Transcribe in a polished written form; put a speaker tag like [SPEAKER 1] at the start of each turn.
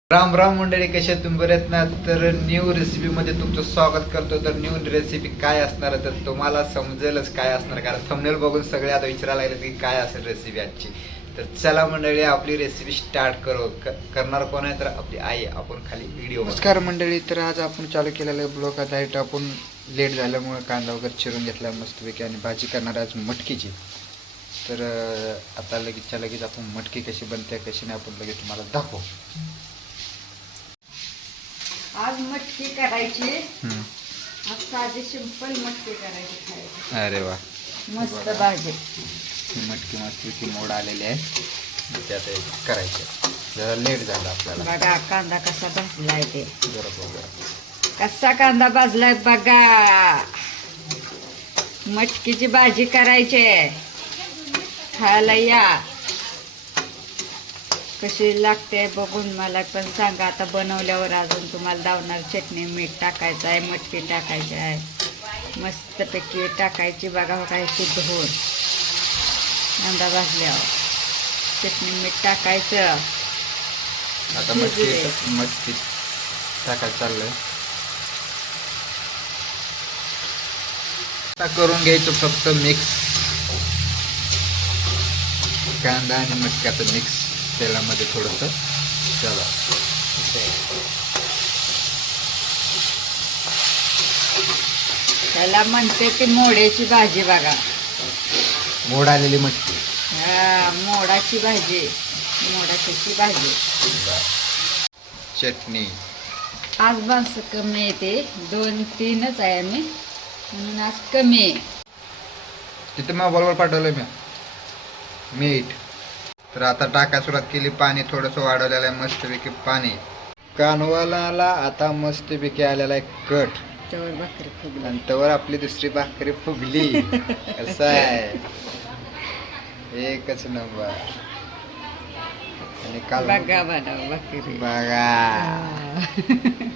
[SPEAKER 1] राम राम मंडळी, कशा तुम्ही बरे आहेत ना. तर न्यू रेसिपीमध्ये तुमचं स्वागत करतो. तर न्यू रेसिपी काय असणार तर तुम्हाला समजेलच काय असणार, कारण थंबनेल बघून सगळे आता विचारायला लागले की काय असेल रेसिपी आजची. तर चला मंडळी, आपली रेसिपी स्टार्ट करू. करणार कोण आहे तर आपली आई. आपण खाली व्हिडिओ. नमस्कार मंडळी, तर आज आपण चालू केलेलं ब्लॉग डायरेक्ट आपण लेट झाल्यामुळे कांदा वगैरे चिरून घेतला मस्तपैकी आणि भाजी करणार आज मटकीची. तर आता लगेचच्या लगेच आपण मटकी कशी बनते कशी नाही आपण लगेच तुम्हाला दाखवू.
[SPEAKER 2] आज मटकी करायची. आज साधी सिंपल मटकी करायची खायची.
[SPEAKER 1] अरे वा,
[SPEAKER 2] मस्त भाजी.
[SPEAKER 1] मटकी मस्तपैकी मोड आलेली आहे, त्यात करायचे. जरा लेट झाला आपल्याला.
[SPEAKER 2] बघा कांदा कसा भाजलाय ते.
[SPEAKER 1] जरा बघा
[SPEAKER 2] कसा कांदा भाजलाय बघा. मटकीची भाजी करायची, खायला या. कशी लागते बघून मला पण सांगा. आता बनवल्यावर अजून तुम्हाला दावणार. चटणी मीठ टाकायचं आहे, मटकी टाकायची आहे, मस्तपैकी टाकायची. बघा काय धुवून कांदा भाजल्यावर चटणी मीठ टाकायचं.
[SPEAKER 1] आता मटकी टाकायचं चाललंय. आता करून घ्यायचं फक्त मिक्स. कांदा आणि मटक्याचं मिक्स तेलामध्ये थोडंसं. चला,
[SPEAKER 2] त्याला म्हणते ती मोड्याची भाजी. बघा,
[SPEAKER 1] मोड आलेली मटकी.
[SPEAKER 2] हा, मोडाची भाजी. मोडाची भाजी.
[SPEAKER 1] चटणी
[SPEAKER 2] आज माणसं कमी येते, 2-3च आहे आम्ही, म्हणून आज कमी आहे.
[SPEAKER 1] तिथे मोबाईलवर पाठवलंय मी मीठ. तर आता टाकायला सुरुवात केली. पाणी थोडंसं वाढवलेलं आहे मस्तपैकी पाणी. कानवाला आता मस्तपैकी आलेला आहे कट.
[SPEAKER 2] त्यावर भाकरी फुगली.
[SPEAKER 1] आणि तवर आपली दुसरी भाकरी फुगली. कसं आहे, एकच नंबर. आणि काल
[SPEAKER 2] बघा भाकरी.
[SPEAKER 1] बघा